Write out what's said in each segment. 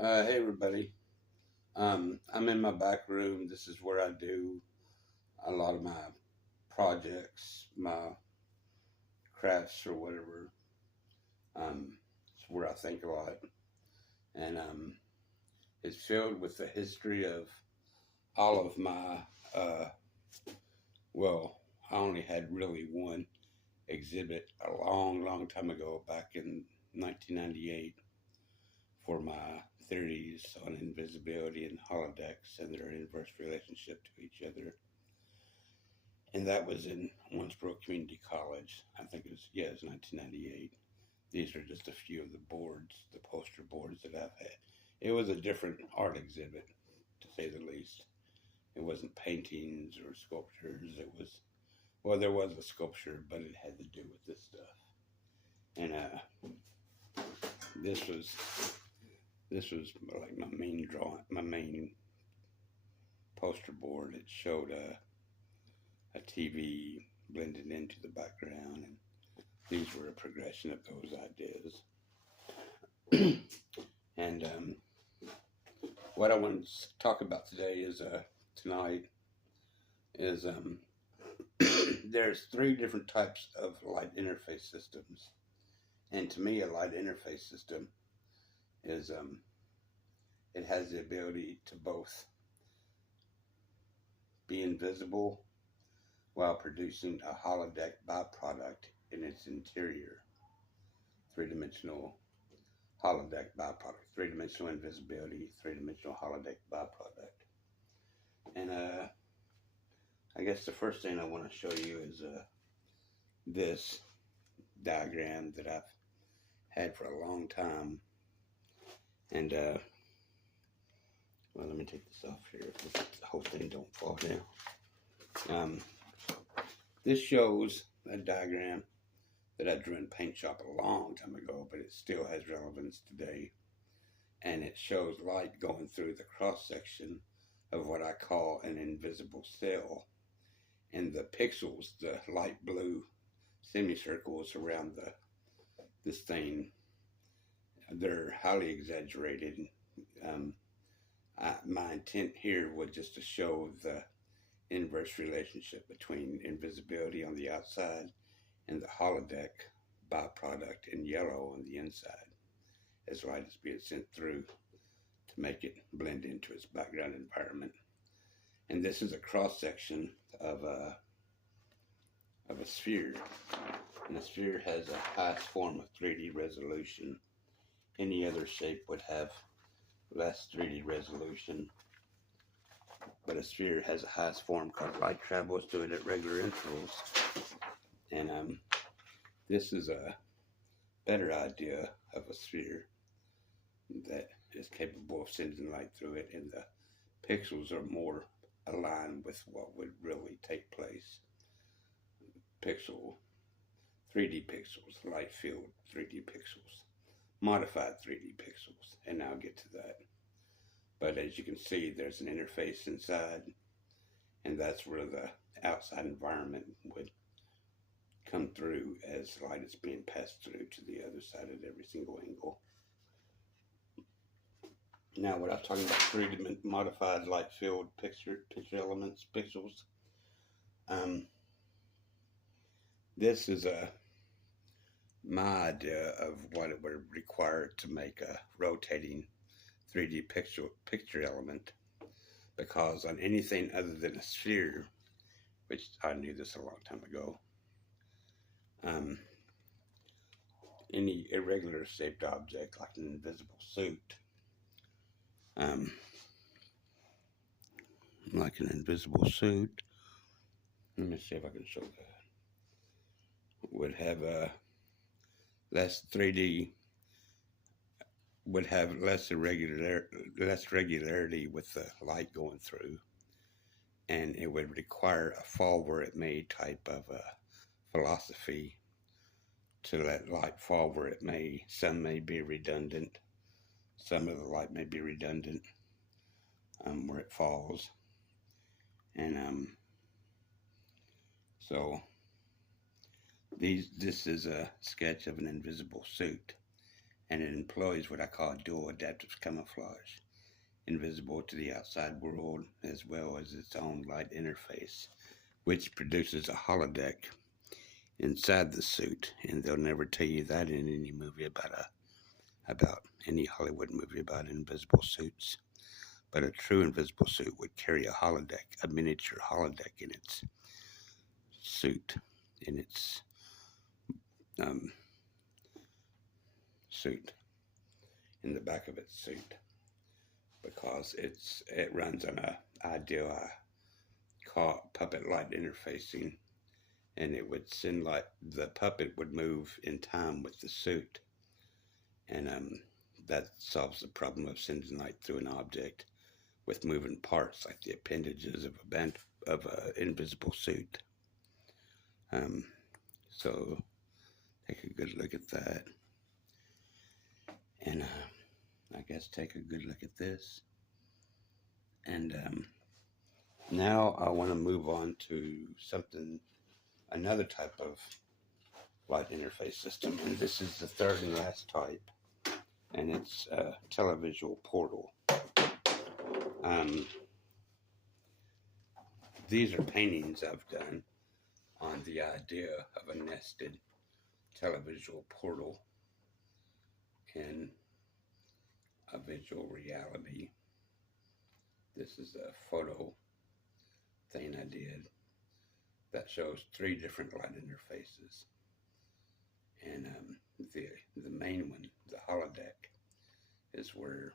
Hey everybody. I'm in my back room. This is where I do a lot of my projects, my crafts or whatever. It's where I think a lot. And it's filled with the history of all of my, uh, well, I only had really one exhibit a long time ago, back in 1998, for my theories on invisibility and holodecks and their inverse relationship to each other. And that was in Owensboro Community College. I think it was 1998. These are just a few of the boards, the poster boards that I've had. It was a different art exhibit, to say the least. It wasn't paintings or sculptures. Well, there was a sculpture, but it had to do with this stuff. And this was like my main drawing, my main poster board. It showed a TV blended into the background, and these were a progression of those ideas. And what I want to talk about tonight is there's three different types of light interface systems. And to me, a light interface system is it has the ability to both be invisible while producing a holodeck byproduct in its interior. Three-dimensional holodeck byproduct, three-dimensional invisibility, three-dimensional holodeck byproduct. And I guess the first thing I want to show you is this diagram that I've had for a long time. And well, let me take this off here if the whole thing don't fall down. This shows a diagram that I drew in paint shop a long time ago, but it still has relevance today. And it shows light going through the cross section of what I call an invisible cell. And the pixels, the light blue semicircles around this thing, they're highly exaggerated. My intent here was just to show the inverse relationship between invisibility on the outside and the holodeck byproduct in yellow on the inside, as light is being sent through to make it blend into its background environment. And this is a cross section of a sphere. And a sphere has a highest form of 3D resolution. Any other shape would have less 3D resolution, but a sphere has a highest form because light travels to it at regular intervals. And this is a better idea of a sphere that is capable of sending light through it, and the pixels are more aligned with what would really take place. 3D pixels, light field 3D pixels, modified 3D pixels, and I'll get to that. But as you can see, there's an interface inside, and that's where the outside environment would come through as light is being passed through to the other side at every single angle. Now, what I was talking about, three-dimensional modified light field picture elements, pixels. This is my idea of what it would require to make a rotating 3D picture element, because on anything other than a sphere, which I knew this a long time ago, any irregular shaped object like an invisible suit, let me see if I can show that, would have less 3D, would have less regularity with the light going through, and it would require a fall where it may type of a philosophy to let light fall where it may. Some may be redundant. Some of the light may be redundant where it falls. And so this is a sketch of an invisible suit. and it employs what I call dual adaptive camouflage, invisible to the outside world as well as its own light interface, which produces a holodeck inside the suit. And they'll never tell you that in any movie about any Hollywood movie about invisible suits. But a true invisible suit would carry a holodeck, a miniature holodeck in its suit, in its suit, in the back of its suit, because it runs on a ideal I call puppet light interfacing, and it would send light. The puppet would move in time with the suit, and that solves the problem of sending light through an object with moving parts like the appendages of an invisible suit. So take a good look at that, and I guess take a good look at this. And now I want to move on to another type of light interface system, and this is the third and last type, and it's a Televisual Portal. These are paintings I've done on the idea of a nested televisual portal in a visual reality. This is a photo thing I did that shows 3 different light interfaces. And the main one, the holodeck, is where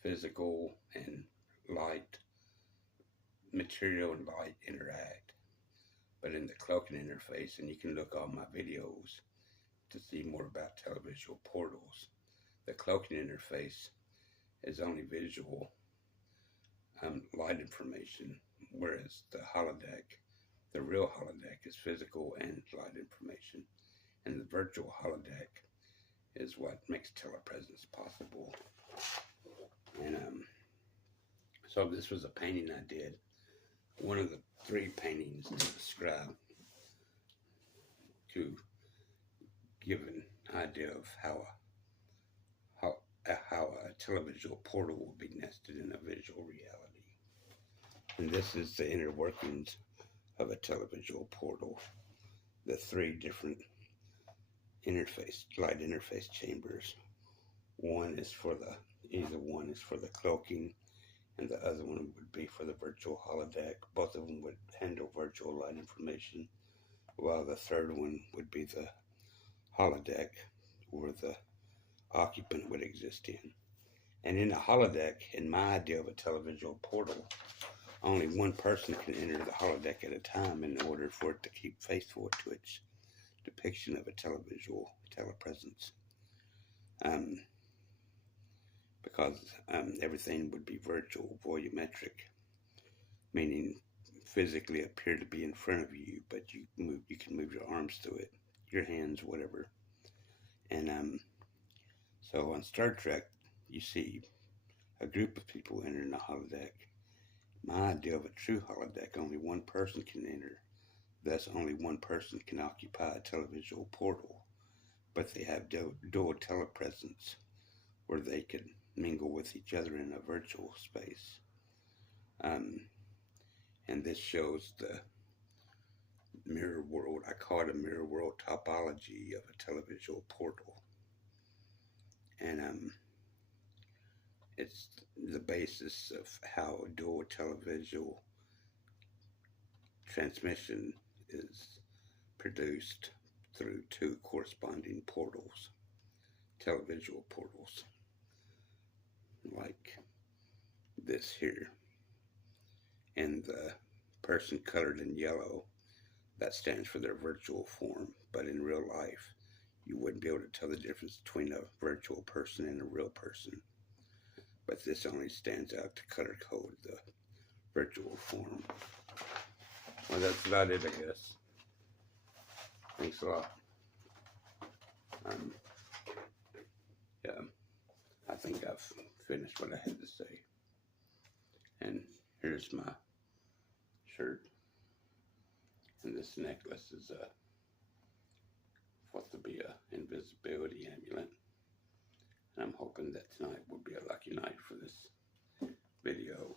physical and light, material and light interact. But in the cloaking interface, and you can look on my videos to see more about televisual portals, the cloaking interface is only visual light information, whereas the holodeck, the real holodeck, is physical and light information. And the virtual holodeck is what makes telepresence possible. And so this was a painting I did. One of the 3 paintings to describe, to give an idea of how a televisual portal will be nested in a visual reality. And this is the inner workings of a televisual portal. The 3 different light interface chambers. Either one is for the cloaking, and the other one would be for the virtual holodeck. Both of them would handle virtual light information, while the third one would be the holodeck, where the occupant would exist in. And in a holodeck, in my idea of a televisual portal, only one person can enter the holodeck at a time in order for it to keep faithful to its depiction of a telepresence. Because everything would be virtual, volumetric, meaning physically appear to be in front of you, but you can move your arms through it, your hands, whatever. And so on Star Trek, you see a group of people entering a holodeck. My idea of a true holodeck, only one person can enter. Thus, only one person can occupy a televisual portal, but they have dual telepresence, where they could mingle with each other in a virtual space. And this shows the mirror world. I call it a mirror world topology of a televisual portal. And it's the basis of how dual televisual transmission is produced through 2 corresponding portals, televisual portals, like this here. And the person colored in yellow, that stands for their virtual form, but in real life, you wouldn't be able to tell the difference between a virtual person and a real person. But this only stands out to color code the virtual form. Well, that's about it, I guess. Thanks a lot. Yeah, I think I've finished what I had to say. And here's my shirt. And this necklace is supposed to be an invisibility amulet. I'm hoping that tonight will be a lucky night for this